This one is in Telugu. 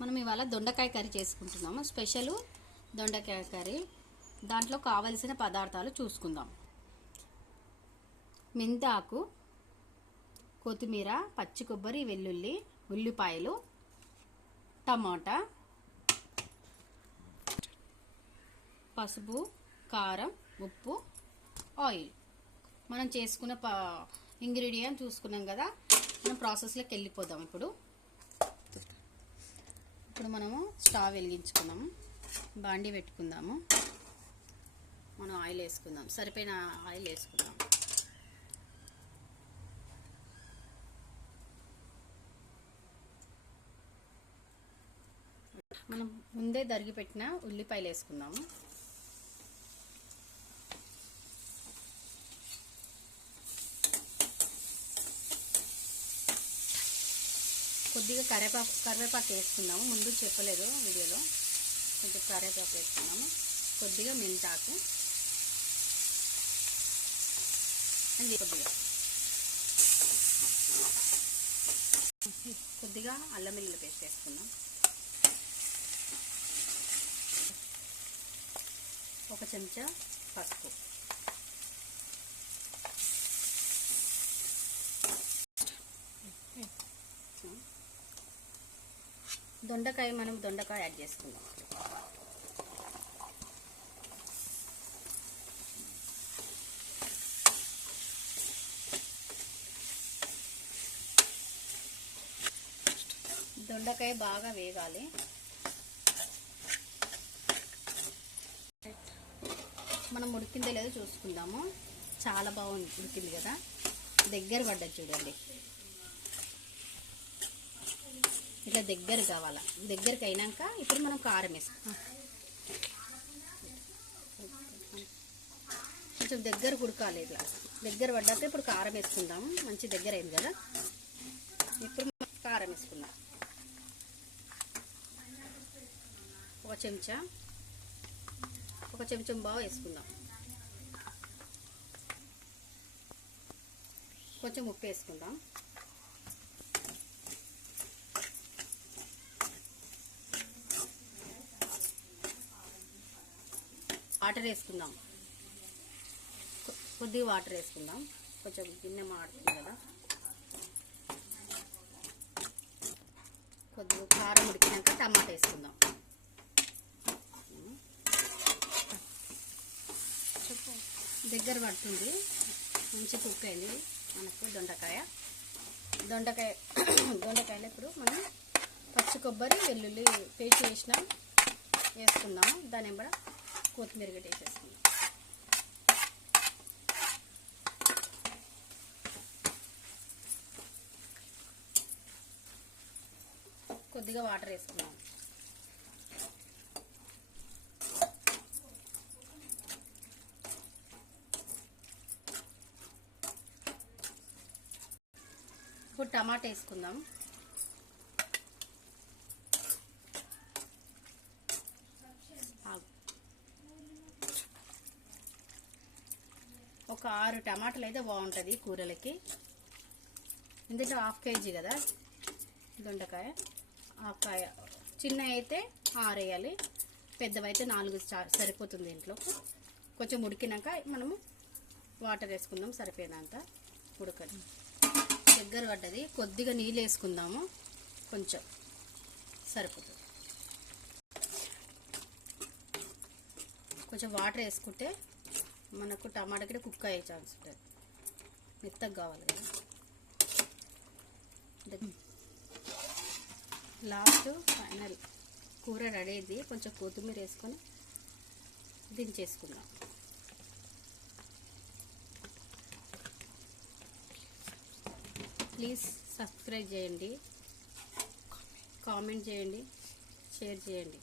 మనం ఇవాళ దొండకాయ కర్రీ చేసుకుంటున్నాము. స్పెషల్ దొండకాయ కర్రీ. దాంట్లో కావలసిన పదార్థాలు చూసుకుందాం. మెంతాకు, కొత్తిమీర, పచ్చి కొబ్బరి, వెల్లుల్లి, ఉల్లిపాయలు, టమాటా, పసుపు, కారం, ఉప్పు, ఆయిల్. మనం చేసుకున్న ఇంగ్రీడియంట్ చూసుకున్నాం కదా. మనం ప్రాసెస్లోకి వెళ్ళిపోదాం. ఇప్పుడు మనము స్టవ్ వెలిగించుకున్నాము, బాండి పెట్టుకుందాము. మనం ఆయిల్ వేసుకుందాం, సరిపోయిన ఆయిల్ వేసుకుందాం. మనం ముందే తరిగి పెట్టిన ఉల్లిపాయలు వేసుకుందాము. కొద్దిగా కరివేపాకు వేసుకుందాము. ముందు చెప్పలేదు వీడియోలో. కొంచెం కరివేపాకు వేసుకుందాము. కొద్దిగా మెంతాకు, కొద్దిగా అల్లం వెల్లుల్లి పేస్ట్ వేసుకుందాం. ఒక చెంచా పసుపు, మనం దొండకాయ యాడ్ చేసుకుందాం. దొండకాయ బాగా వేగాలి. మనం ఉడికిందో లేదో చూసుకుందాము. చాలా బాగుంది, ఉడికింది కదా. దగ్గర పడ్డది చూడండి. ఇట్లా దగ్గర కావాలా. దగ్గరికి అయినాక ఇప్పుడు మనం కారం వేస్తాం. కొంచెం దగ్గర ఉడకాలి. ఇట్లా దగ్గర పడ్డాక ఇప్పుడు కారం వేసుకుందాము. మంచి దగ్గర అయింది కదా. ఇప్పుడు కారం వేసుకుందాం. ఒక చెంచా బాగా వేసుకుందాం. కొంచెం ఉప్పు వేసుకుందాం. వాటర్ వేసుకుందాం. కొద్దిగా వాటర్ వేసుకుందాం. కొంచెం గిన్నె మాడుతుంది కదా. కొద్దిగా కారం ఉడికినాక టమాటా వేసుకుందాం. దగ్గర పడుతుంది. మంచి కుక్ అయింది మనకు దొండకాయలు. ఇప్పుడు మనం పచ్చి కొబ్బరి, వెల్లుల్లి పేస్ట్ వేసుకుందాము. దాని వెంబడ కొత్తిమీర గడ్డ వేసేసుకుందాం. కొద్దిగా వాటర్ వేసుకుందాం. ఇప్పుడు టమాటా వేసుకుందాం. ఒక 6 టమాటాలు అయితే బాగుంటుంది కూరలకి. ఇందులో 1/2 kg కదా దొండకాయ. ఆకాయ చిన్న అయితే 6 వేయాలి, పెద్దవైతే 4 సరిపోతుంది. ఇంట్లో కొంచెం ఉడికినాక మనము వాటర్ వేసుకుందాం. సరిపోయినంత ఉడకని దగ్గర పడ్డది. కొద్దిగా నీళ్ళు వేసుకుందాము. కొంచెం సరిపోతుంది. కొంచెం వాటర్ వేసుకుంటే మనకు టమాటా కూడా కుక్ అయ్యే ఛాన్స్ ఉంటుంది. మెత్తగా కావాలి కదా. లాస్ట్ ఫైనల్ కూర రెడీ అయింది. కొంచెం కొత్తిమీర వేసుకొని దించేసుకుందాం. ప్లీజ్ సబ్స్క్రైబ్ చేయండి, కామెంట్ చేయండి, షేర్ చేయండి.